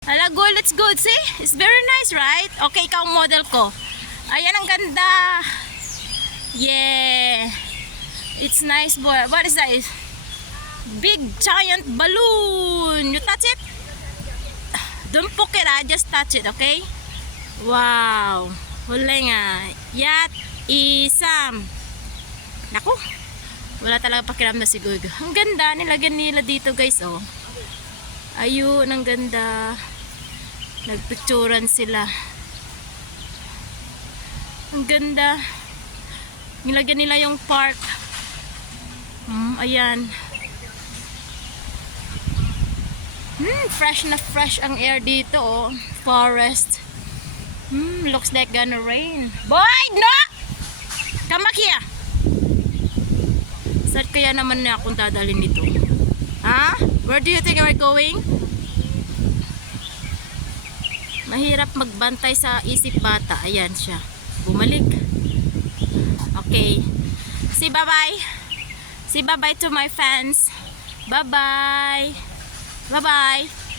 Hala, go, let's go. See? It's very nice, right? Okay, ikaw ang model ko. Ayan, ang ganda. Yeah. It's nice, boy. What is that? Big giant balloon. You touch it? Don't poke it, ah. Just touch it, okay? Wow. Huli nga. Yat isam. Naku. Wala talaga pakiramdam si Gug. Ang ganda. Nilagyan nila dito, guys, oh. Ayun, ang ganda. Nagpicturan sila. Ang ganda. Nilagyan nila yung park. Hmm, ayan. Hmm, fresh na fresh ang air dito, oh. Forest. Hmm, looks like gonna rain. Boy, no! Come back here. Saan kaya naman na akong dadalhin dito? Ha? Where do you think we're going? Mahirap magbantay sa isip bata. Ayan siya. Bumalik. Okay. Say bye-bye. Say bye-bye to my fans. Bye-bye. Bye-bye.